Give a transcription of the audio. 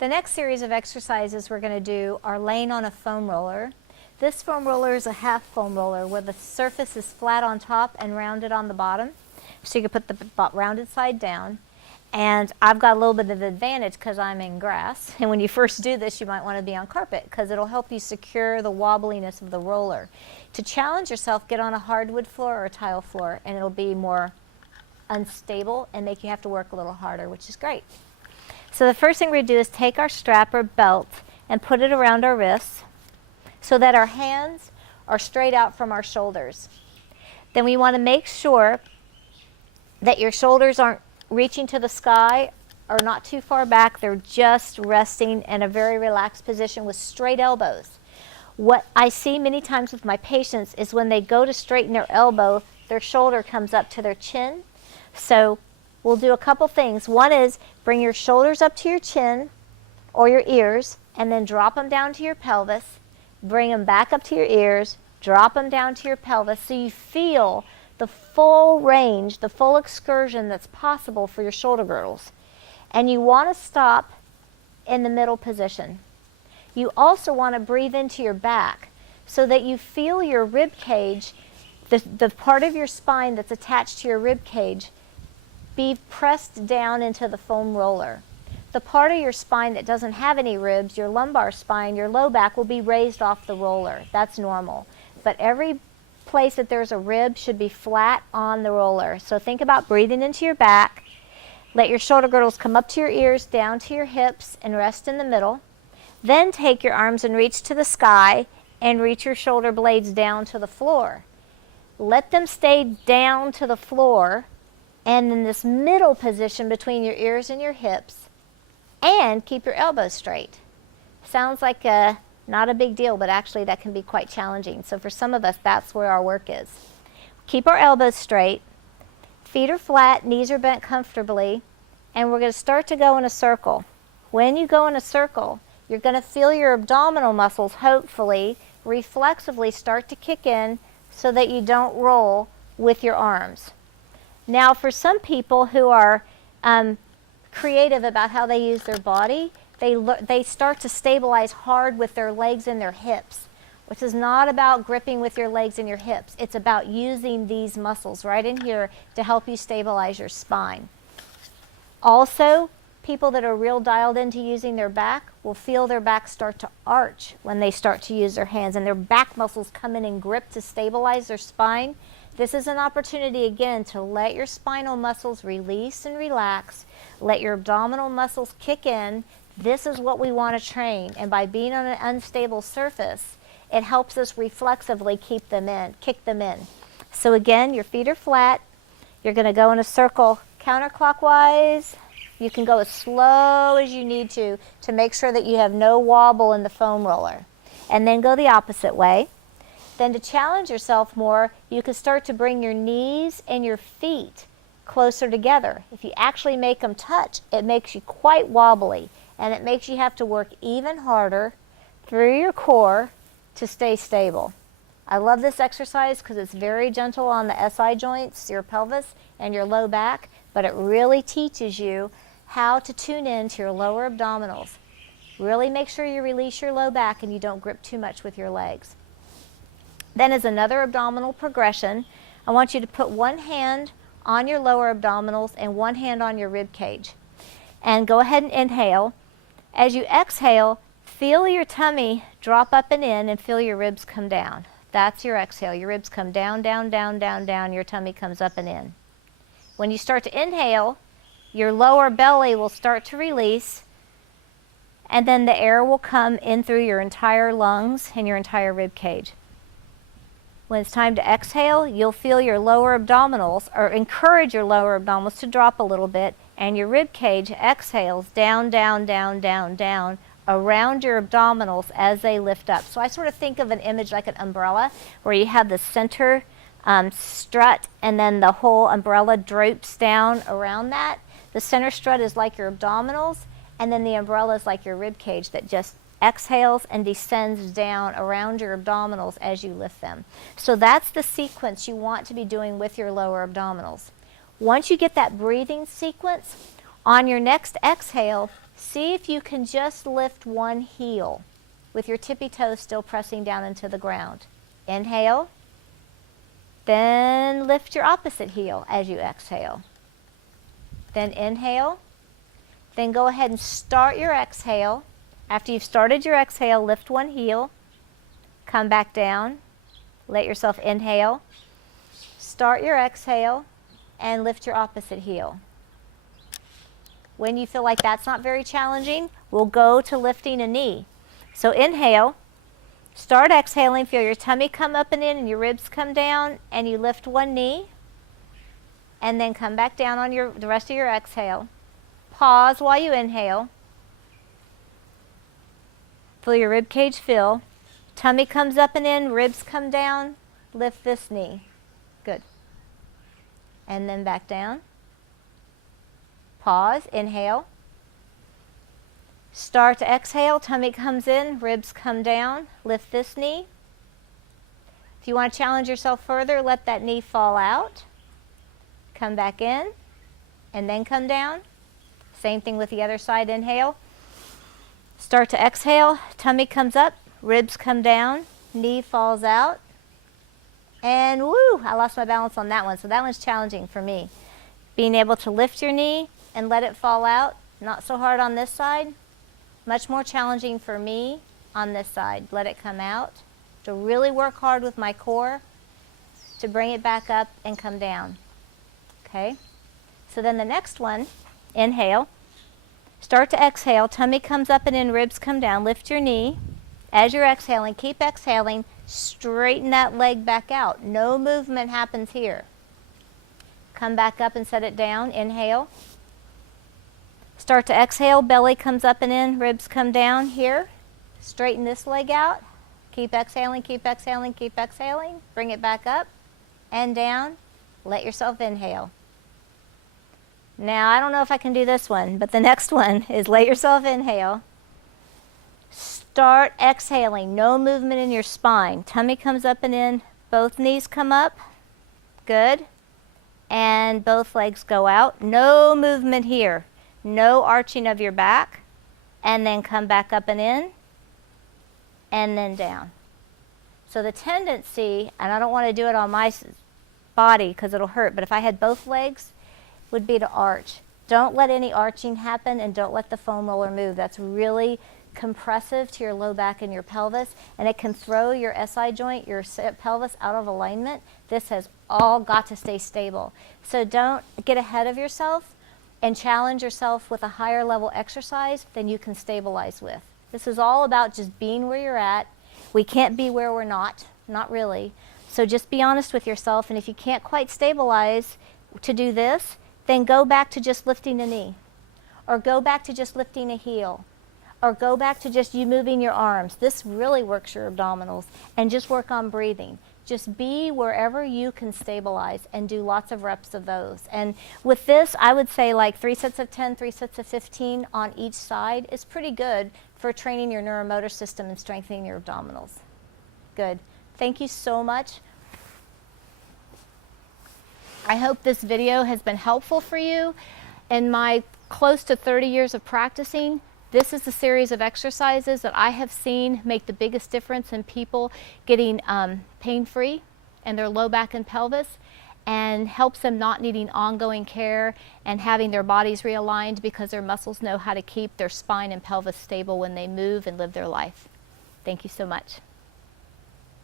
The next series of exercises we're going to do are laying on a foam roller. This foam roller is a half foam roller where the surface is flat on top and rounded on the bottom. So you can put the rounded side down. And I've got a little bit of advantage because I'm in grass. And when you first do this, you might want to be on carpet because it'll help you secure the wobbliness of the roller. To challenge yourself, get on a hardwood floor or a tile floor, and it'll be more unstable and make you have to work a little harder, which is great. So the first thing we're going to do is take our strap or belt and put it around our wrists so that our hands are straight out from our shoulders. Then we want to make sure that your shoulders aren't reaching to the sky or not too far back. They're just resting in a very relaxed position with straight elbows. What I see many times with my patients is when they go to straighten their elbow, their shoulder comes up to their chin. So we'll do a couple things. One is bring your shoulders up to your chin or your ears and then drop them down to your pelvis. Bring them back up to your ears, drop them down to your pelvis so you feel the full range, the full excursion that's possible for your shoulder girdles. And you want to stop in the middle position. You also want to breathe into your back so that you feel your rib cage, the part of your spine that's attached to your rib cage, be pressed down into the foam roller. The part of your spine that doesn't have any ribs, your lumbar spine, your low back, will be raised off the roller. That's normal. But every place that there's a rib should be flat on the roller. So think about breathing into your back. Let your shoulder girdles come up to your ears, down to your hips, and rest in the middle. Then take your arms and reach to the sky and reach your shoulder blades down to the floor. Let them stay down to the floor and in this middle position between your ears and your hips, and keep your elbows straight. Sounds like not a big deal, but actually that can be quite challenging. So for some of us, that's where our work is. Keep our elbows straight, feet are flat, knees are bent comfortably, and we're going to start to go in a circle. When you go in a circle, you're going to feel your abdominal muscles, hopefully, reflexively start to kick in so that you don't roll with your arms. Now, for some people who are creative about how they use their body, they start to stabilize hard with their legs and their hips, which is not about gripping with your legs and your hips. It's about using these muscles right in here to help you stabilize your spine. Also, people that are real dialed into using their back will feel their back start to arch when they start to use their hands, and their back muscles come in and grip to stabilize their spine. This is an opportunity, again, to let your spinal muscles release and relax. Let your abdominal muscles kick in. This is what we want to train. And by being on an unstable surface, it helps us reflexively kick them in. So again, your feet are flat. You're going to go in a circle counterclockwise. You can go as slow as you need to make sure that you have no wobble in the foam roller. And then go the opposite way. Then to challenge yourself more, you can start to bring your knees and your feet closer together. If you actually make them touch, it makes you quite wobbly, and it makes you have to work even harder through your core to stay stable. I love this exercise because it's very gentle on the SI joints, your pelvis, and your low back, but it really teaches you how to tune in to your lower abdominals. Really make sure you release your low back and you don't grip too much with your legs. Then as another abdominal progression, I want you to put one hand on your lower abdominals and one hand on your rib cage. And go ahead and inhale. As you exhale, feel your tummy drop up and in and feel your ribs come down. That's your exhale. Your ribs come down, down, down, down, down. Your tummy comes up and in. When you start to inhale, your lower belly will start to release, and then the air will come in through your entire lungs and your entire rib cage. When it's time to exhale, you'll feel your lower abdominals, or encourage your lower abdominals to drop a little bit, and your rib cage exhales down, down, down, down, down around your abdominals as they lift up. So I sort of think of an image like an umbrella where you have the center strut and then the whole umbrella drapes down around that. The center strut is like your abdominals, and then the umbrella is like your rib cage that just exhales and descends down around your abdominals as you lift them. So that's the sequence you want to be doing with your lower abdominals. Once you get that breathing sequence, on your next exhale, See if you can just lift one heel with your tippy toes still pressing down into the ground. Inhale, then lift your opposite heel as you exhale. Then inhale, then go ahead and start your exhale. After you've started your exhale, lift one heel, come back down, let yourself inhale, start your exhale, and lift your opposite heel. When you feel like that's not very challenging, we'll go to lifting a knee. So inhale, start exhaling, feel your tummy come up and in and your ribs come down, and you lift one knee, and then come back down on the rest of your exhale. Pause while you inhale. Feel your rib cage fill. Tummy comes up and in, ribs come down, lift this knee. Good. And then back down. Pause, inhale. Start to exhale, tummy comes in, ribs come down, lift this knee. If you want to challenge yourself further, let that knee fall out. Come back in, and then come down. Same thing with the other side, inhale. Start to exhale, tummy comes up, ribs come down, knee falls out. And woo, I lost my balance on that one, so that one's challenging for me. Being able to lift your knee and let it fall out, not so hard on this side. Much more challenging for me on this side. Let it come out. To really work hard with my core to bring it back up and come down. Okay? So then the next one, inhale. Start to exhale. Tummy comes up and in, ribs come down. Lift your knee. As you're exhaling, keep exhaling. Straighten that leg back out. No movement happens here. Come back up and set it down. Inhale. Start to exhale, belly comes up and in, ribs come down here. Straighten this leg out. Keep exhaling, keep exhaling, keep exhaling. Bring it back up and down. Let yourself inhale. Now, I don't know if I can do this one, but the next one is let yourself inhale. Start exhaling, no movement in your spine. Tummy comes up and in, both knees come up. Good. And both legs go out. No movement here. No arching of your back, and then come back up and in, and then down. So the tendency, and I don't want to do it on my body because it'll hurt, but if I had both legs, would be to arch. Don't let any arching happen, and don't let the foam roller move. That's really compressive to your low back and your pelvis, and it can throw your SI joint, your pelvis out of alignment. This has all got to stay stable. So don't get ahead of yourself and challenge yourself with a higher level exercise than you can stabilize with. This is all about just being where you're at. We can't be where we're not really. So just be honest with yourself, and if you can't quite stabilize to do this, then go back to just lifting a knee, or go back to just lifting a heel, or go back to just you moving your arms. This really works your abdominals, and just work on breathing. Just be wherever you can stabilize and do lots of reps of those. And with this, I would say like 3 sets of 10, 3 sets of 15 on each side is pretty good for training your neuromotor system and strengthening your abdominals. Good. Thank you so much. I hope this video has been helpful for you. In my close to 30 years of practicing, this is the series of exercises that I have seen make the biggest difference in people getting pain-free in their low back and pelvis, and helps them not needing ongoing care and having their bodies realigned because their muscles know how to keep their spine and pelvis stable when they move and live their life. Thank you so much.